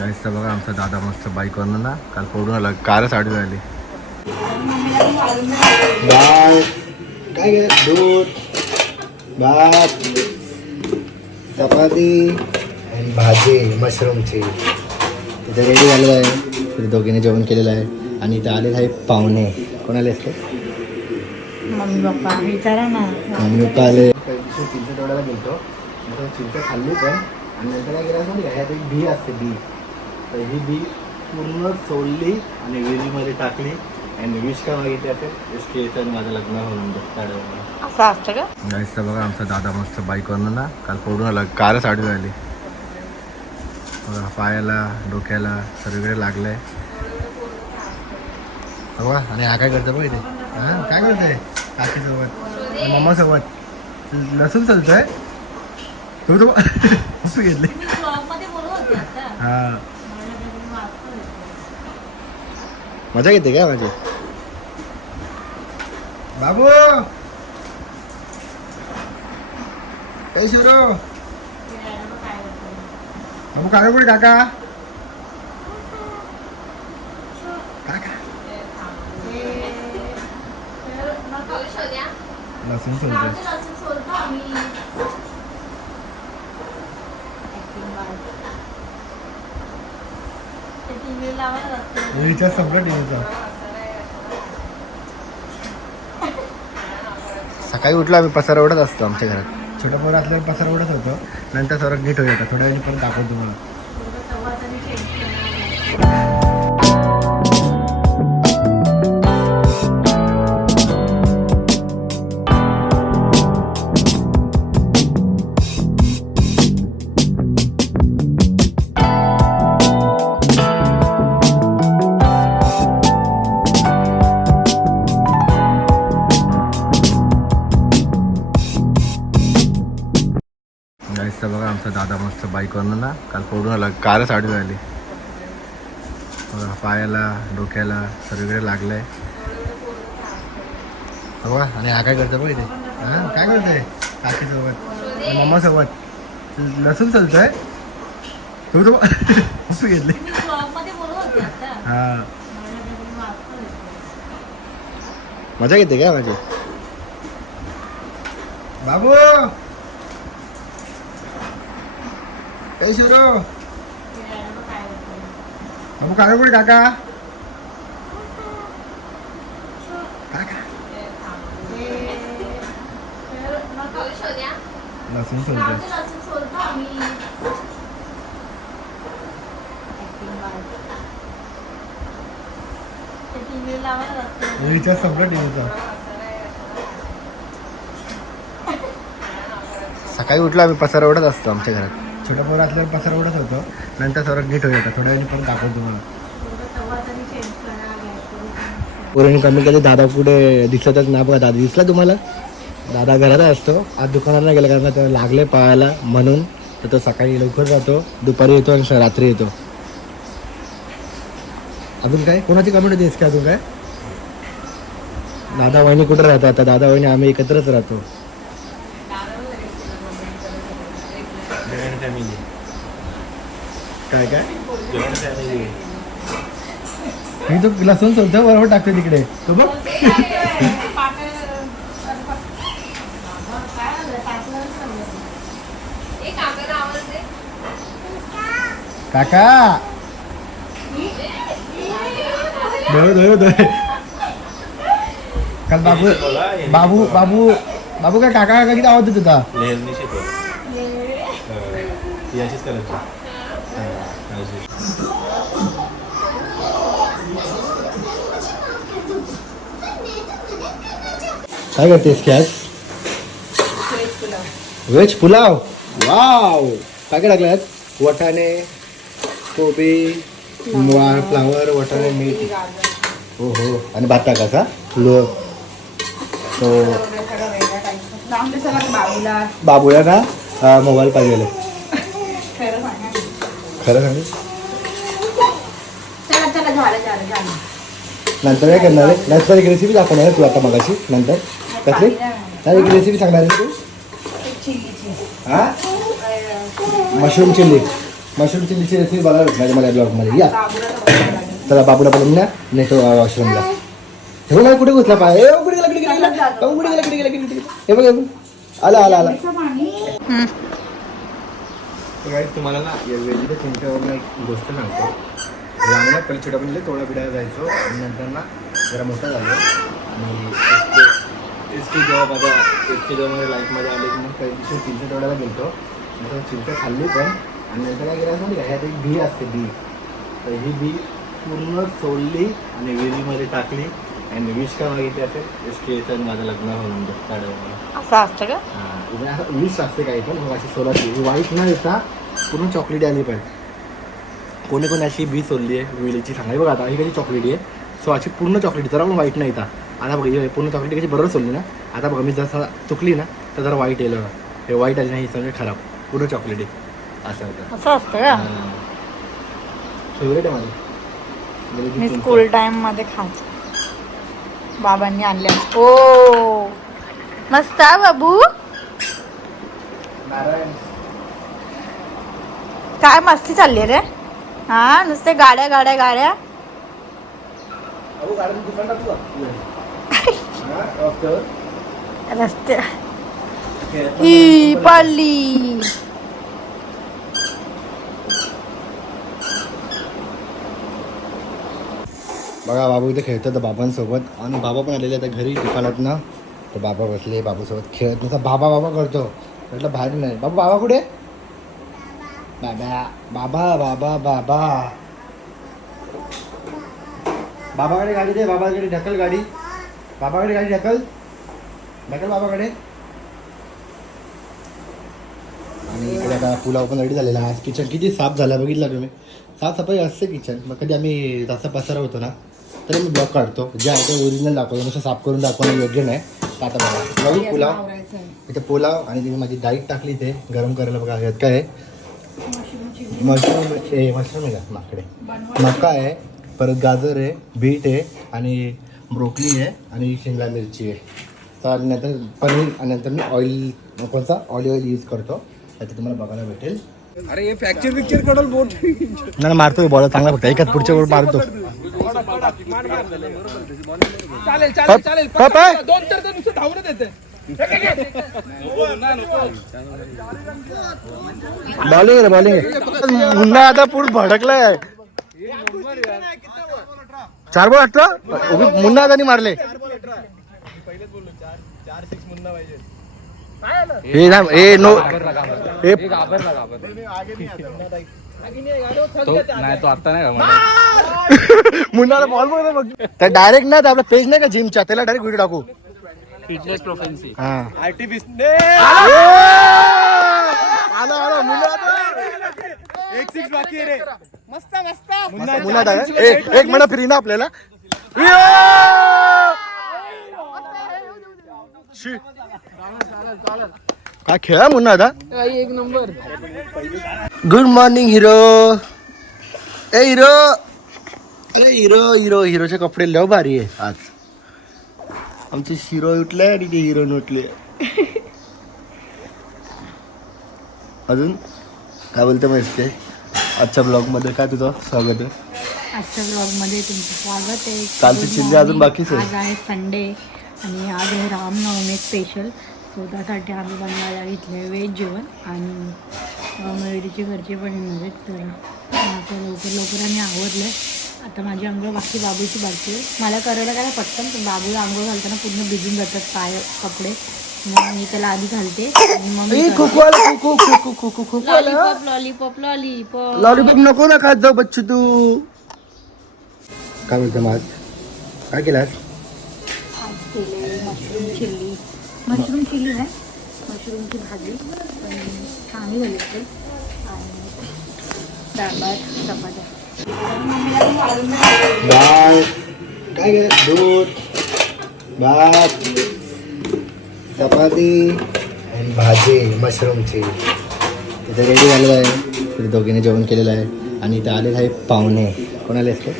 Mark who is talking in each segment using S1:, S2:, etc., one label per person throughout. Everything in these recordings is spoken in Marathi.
S1: गाईस तर बघा आमचा दादा मस्त बाईकवरनं ना काल पडून आला. कारच आडवी आली
S2: डाळ काय घे दूध. भात. चपाती. आणि भाजी मशरूमची इथे रेडी झालेलं आहे. तिथे दोघींनी जेवण केलेलं आहे. आणि इथे आलेलं आहे पाहुणे. कोणाला असते?
S3: मम्मी पप्पा विचारा ना.
S2: मम्मी पप्पा आले चिंच तोडायला गेलतो. चिंच खाल्ली पण. आणि नंतर काय केलं ह्यात एक बी असते बी. तर ही बी पूर्ण सोडली आणि विहिरीमध्ये टाकली. आणि विष का मागितली असेल इसके तर माझं लग्न होऊन जातं
S3: असं असतं का?
S1: बघा आमचा दादा मस्त बाईकवरनं ना काल पडून आला. कारच आडवी आली बघा पायाला डोक्याला सगळीकडे लागलंय.
S2: बघा आणि हा काय करतो बघ इथे. हा काय करतोय? काकीसोबत. मम्मा सोबत लसूण चालतोय तू तो असं घेतले हा. मजा येते का माझी बाबू काय शिरो बाबू काय कुठे काका काका लसूण सोलतोय रिचार्ज संपलं टीव्हीचा सकाळी उठलो आम्ही पसार ओढत असतो आमच्या घरात. छोटं पोरं असल्यावर पसार ओढत होतो. नंतर सर्व नीट होईल थोड्या वेळी पण दाखवतो तुम्हाला.
S1: काल पडून आला कारच आडवी आली. पायाला डोक्याला सगळीकडे लागलंय.
S2: बघा आणि हा काय करतो बघ इथे. हा काय करतोय? काकीसोबत मम्मा सोबत लसूण चालतोय? तू तो असं घेतले हा. मजा येते का माझी? बाबू! काय शिरो अबू काय कुठे काका काका लसूण सोलतोय रिचार्ज संपलं टीव्हीचा सकाळी उठला आम्ही पसारा ओढत असतो आमच्या घरात. छोटं पोरं असल्यावर पसार ओढत होतो. नंतर सर्व नीट होईल थोड्या वेळी पण दाखवतो तुम्हाला. पुरण कमी केली दादा पुढे दिसतच ना बघा दादा दिसला तुम्हाला? दादा घरात असतो. आज दुकानात नाही गेला कारण त्याला लागले पाहायला म्हणून. तर तो सकाळी लवकर जातो दुपारी येतो आणि रात्री येतो. अजून काय? कोणाची कमेंट होती? का अजून काय? दादा वहिनी कुठे राहतात? आता दादा वहिनी आम्ही एकत्रच राहतो. काय काय? मी तो लसूण सोलतो बरोबर टाकतो तिकडे. तो बघ. काका. धोय धोय धोय काल बाबू बाबू बाबू बाबू काय काका काका किती आवाज देत होता?
S4: ती अशीच करायची
S2: काय करतेस की आज? व्हेज पुलाव वाव काय काय टाकलं आज? वटाणे कोबी फ्लावर वटाणे मीठ. हो हो. आणि भात टाकायचा? लो तो बाबूला ना मोबाईल पाहिजे खरं सांगू. नंतर काय करणार आहे? नंतर एक रेसिपी दाखवणार आहे तू आता मगाशी नंतर. कसली? नाही एक रेसिपी सांगणार आहे तू. हा? मशरूम चिल्ली मशरूम चिल्लीची रेसिपी बघायला भेटणार मला ब्लॉगमध्ये. या. चला बाबूला पण ना नेतो वॉशरूमला हे बघ कुठे घुसला पाय? ए, कुठे गेला कुठे गेला कुठे गेला कुठे गेला कुठे गेला हे बघ हे बघ. आला आला आला. गाईस तुम्हाला ना या वेलीच्या एक गोष्ट सांगतो. लहानला पहिले छोट्या म्हणजे थोडा पिढ्या जायचो आणि नंतर ना जरा मोठा झालो. आणि एस टी जेव्हा माझ्या एस टी जेव्हा माझ्या लाईफमध्ये आले की मग काही दिवशी चिंचे तोडायला गेलो नंतर चिंचे खाल्ली पण. आणि नंतर काय केलं माहिती का? ह्यात एक बी असते बी. तर ही बी पूर्ण सोडली आणि विहिरीमध्ये टाकली. आणि विष का मागितली असेल एस टी याचं माझं लग्न होऊन काढावं
S3: असं असतं का
S2: हा, वीस असते काही पण मग अशी सोलाची वाईट न येता पूर्ण चॉकलेटी आली पाहिजे कोणी कोणी अशी बी सोडली आहे वेलीची सांगाय बघा आता ही कशी चॉकलेटी आहे सो अशी पूर्ण चॉकलेटी जरा पण वाईट नाही येता आता बघा पूर्ण चॉकलेटी कशी बरोबर सोडली ना आता बघा मी जसं चुकली ना तर जरा वाईट येलं हे वाईट आली नाही ही सगळं खराब पूर्ण चॉकलेटी असं होतं
S3: असं असतं का
S2: फेवरेट आहे माझी.
S3: स्कूल टाइममध्ये खायचे बाबांनी आणल्या. ओ. मस्त हा बाबू. काय मस्ती चालली रे? हा नुसते गाड्या गाड्या गाड्या?
S2: हा.
S3: रस्ते ई पडली.
S2: बघा बाबू इथे खेळतात बाबांसोबत. आणि बाबा पण आलेले आता घरी दुकानात ना तर बाबा बसले बाबूसोबत खेळत. नसा बाबा बाबा करतो. म्हटलं बाहेर नाही. बाबा बाबा कुठे? बाबा बाबा बाबा बाबा. बाबाकडे गाडी दे बाबाकडे ढकल गाडी. बाबाकडे गाडी ढकल. ढकल बाबाकडे. आणि इकडे आता पुलाव पण रेडी झालेला आहे. आज किचन किती साफ झाला बघितला तुम्ही. साफसफाई असते किचन मग कधी आम्ही जास्त पसारा होतो ना तरी मी ब्लॉग काढतो. जे आहे ते ओरिजिनल दाखवतो नुसतं साफ करून दाखवणं योग्य नाही. आता बघा. बघू पुलाव. इथे पुलाव आणि तिने माझी डाईट टाकली ते गरम करायला बघा काय आहे? मशरूम ए मशरूम आहे का? माकडे. मका आहे परत गाजर आहे बीट आहे आणि ब्रोकली आहे आणि शिमला मिरची आहे. तर नंतर पनीर आणि नंतर मी ऑइल कोणता? ऑलिव्ह ऑइल यूज करतो. त्याचे तुम्हाला बघायला भेटेल.
S1: अरे हे फ्रॅक्चर पिक्चर कडल बोट
S2: नाही मारतो बॉल चांगला फक्त. एकाच पुढच्या वर मारतो.
S1: चालेल
S2: चालेल, चालेल.
S1: दोन तर नुसतं धावूनच येते.
S2: बॉलिंग आहे बॉलिंग मुन्ना आता पूर्ण भडकलाय. चार बॉल अठरा मुन्ना आता मारले. हे ना हे नो हे
S1: नाही तो आता. नाही का
S2: मुन्नाला बॉल बघ बघ. तर डायरेक्ट ना आपला पेज नाही का जिमच्या त्याला डायरेक्ट व्हिडिओ टाकू.
S1: फिटनेस प्रोफेन्सी
S2: हा.
S1: आयटी बिझनेस
S2: आला आला मुन्ना.
S1: एक सिक्स बाकी आहे रे. मस्त मस्त.
S2: मुन्ना टाका एक एक म्हणा फ्री ना आपल्याला. शी. काय खेळा मुन्ना आता?
S1: एक नंबर.
S2: गुड मॉर्निंग हिरो ए हिरो अरे हिरो हिरो हिरोचे कपडे लव भारी आहे आज. आमचे हिरो उठले आणि ते हिरो उठले. अजून? काय बोलते माहिती आजच्या ब्लॉगमध्ये काय तुझं स्वागत आहे?
S3: आजच्या ब्लॉगमध्ये तुमचं स्वागत आहे.
S2: कालची चिल्ली अजून. बाकीच आहे.
S3: आज आहे संडे आणि आज आहे रामनवमी स्पेशल सो त्यासाठी आम्ही बनवायला घेतले व्हेज जेवण आणि मयुरीचे घरचे पण येणार आहेत तर आता लवकर लवकर आम्ही आवरलं आता माझी आंघोळ बाकी बाबूची बाकी आहे. मला करायला काय पटकन पण बाबूला आंघोळ घालताना पूर्ण भिजून जातात पाय कपडे. मग मी त्याला आधी घालते आणि मग लॉलीपॉप लॉलीपॉप लॉलीपॉप.
S2: लॉलीपॉप नको ना खात जाऊ बच्चू तू. काय बोलते माझ काय केलास?
S3: आज केले मशरूम चिल्ली मशरूम चिल्ली आहे मशरूमची भाजी पण चांगली झाली असेल आणि डाळ भात चपात्या
S2: डाळ काय दूध भात चपाती आणि भाजी मशरूमची इथे रेडी झालेलं आहे. तिथे दोघीने जेवण केलेलं आहे. आणि इथे आलेलं आहे पाहुणे. कोण आले असते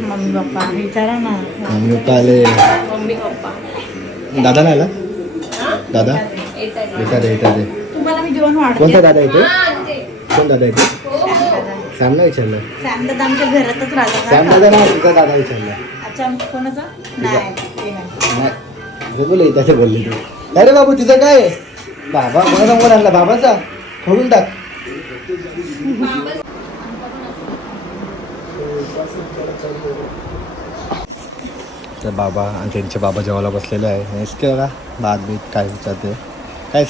S3: मम्मी पप्पा विचारा ना.
S2: मम्मी पप्पा आले.
S3: Mummy papa.
S2: दादा नाही आला? दादा?
S3: येतात.
S2: येतात येतात. कोणता दादा येतो कोण दादा आहे सॅमला विचारलं.
S3: सॅम दादा आमच्या घरातच राहतात
S2: सॅम दादा ना तुझा दादा विचारलं.
S3: अच्छा कोणाचा? नाही नाही.
S2: नाही. बोल इथे बोलले तू. अरे बाबू तुझं काय? बाबा कोणासमोर आणला? बाबाचा? फोडून टाक.
S1: तर बाबा आणि त्यांचे बाबा जेवायला बसलेले आहे. एसके बघा भात बीत काय विचारते.
S3: काय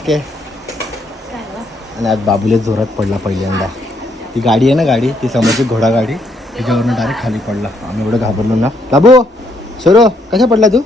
S3: बा?
S2: आणि आज बाबूले जोरात पडला पहिल्यांदा. ती गाडी आहे ना गाडी? ती समोरची घोडा गाडी. त्याच्यावरनं डायरेक्ट खाली पडला. आम्ही एवढं घाबरलो ना. बाबू सरो कशा पडला तू?